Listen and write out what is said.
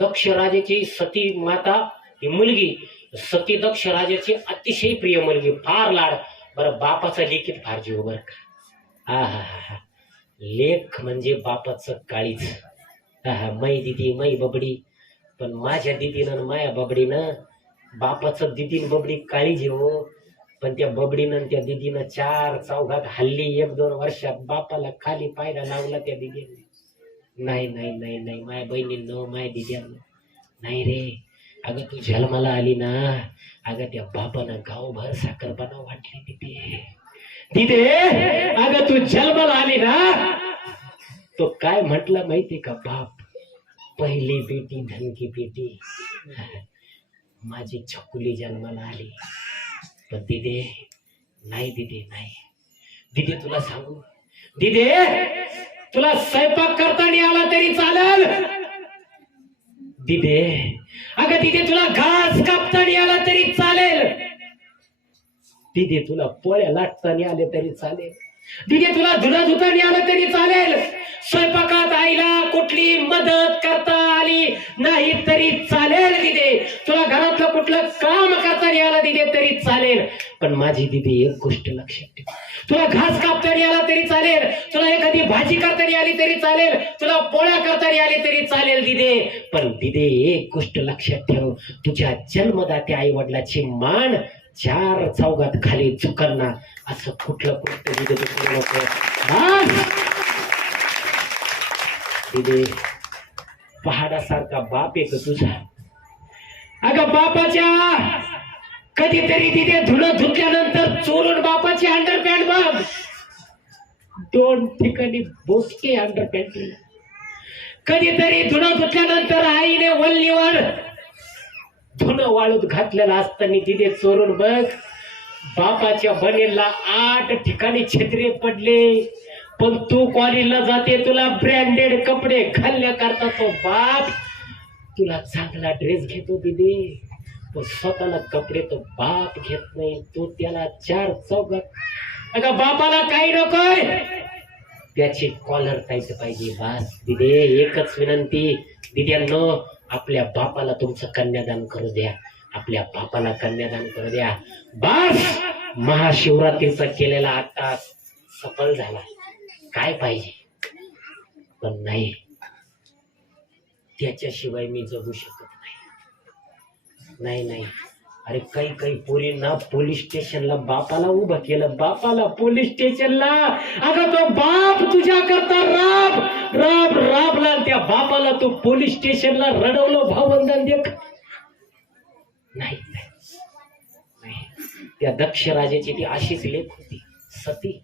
दक्ष राजाची सती माता ही मुलगी, सती दक्ष राजाची अतिशय प्रिय मुलगी, फार लाड. बरं बापाचा लेखीत फार जीव बर का. हा हा हा हा. लेख म्हणजे बापाचं काळीच. हा हा. मै दिदी मै बबडी, पण माझ्या दिदीनं माया बबडीनं बापाचं दिदीन बबडी काळी जीव. पण त्या बबडीनं त्या दिदीनं 4 चौघात हल्ली 1-2 वर्षात बापाला खाली पायला लावला त्या दिदीने. नाही नाही नाही नाही माय बहिणींनो माय दिद्यांनो नाही रे. अगं तू जन्माला आली ना, अगं त्या बापानं गावभर साखरपणा वाटली तिथे तिथे. अगं तू जन्माला आली ना, तो काय म्हटलं माहिती का, बाप पहिली बेटी धन की बेटी. माझी छकुली जन्माला आली, पण दिदे नाही, दिदे नाही. दिदे तुला सांगू, दिदे तुला स्वयंपाक करता नाही आला तरी चालेल. दिदे अगं दिदे तुला घास कापता नाही आला तरी चालेल. दिदे तुला पोळ्या लाटता नाही आले तरी चालेल. दिदे तुला धुणं धुता नाही आलं तरी चालेल. स्वयंपाकात आईला कुठली मदत करता आली नाही तरी चालेल. दिदे तुला घरातलं कुठलं काम करता नाही आलं दिदे तरी चालेल. पण माझी दिदी एक गोष्ट लक्षात ठेव, तुला घास कापता नाही आला तरी चालेल, तुला एखादी भाजी करता नाही आली तरी चालेल, तुला पोळ्या करता नाही आली तरी चालेल दिदे. पण दिदे एक गोष्ट लक्षात ठेव, तुझ्या जन्मदात्या आई वडिलाची मान 4 चौघात खाली झुकणार असं कुठलं कृत्य दिदे तू करू नको. दिदे पहाडासारखा बाप आहे तुझा. अगं बापाच्या कधीतरी तिथे धुणं धुतल्यानंतर चोरून बापाची अंडरपॅन्ट बघ, 2 ठिकाणी बोचके अंडरपॅन्ट. कधीतरी धुणं धुतल्यानंतर आईने वल्लीवर धुणं वाळूत घातलेलं असताना तिथे चोरून बघ, बापाच्या बनेला 8 ठिकाणी छत्रे पडले. पण तू कॉलेजला जाते, तुला ब्रँडेड कपडे घालण्याकरता तो बाप तुला चांगला ड्रेस घेतो दिदी, तो स्वतःला कपडे तो बाप घेत नाही. तो त्याला 4 चौघात. अगं बापाला काही नकोय, त्याची कॉलर टाईट पाहिजे बस. दिदे एकच विनंती दिद्यांनो, आपल्या बापाला तुमचं कन्यादान करू द्या, आपल्या बापाला कन्यादान करू द्या बस. महाशिवरात्रीचा केलेला आता सफल झाला, काय पाहिजे. पण नाही, त्याच्याशिवाय मी जगू शकत नाही. नाही. अरे काही पोरींना पोलीस स्टेशनला बापाला उभं केलं, बापाला पोलीस स्टेशनला. अगं तो बाप तुझ्या करता राबला, त्या बापाला तू पोलीस स्टेशनला रडवलं भावबंधन देख. नाही, त्या दक्ष राजाची ती अशीच लेख होती सती.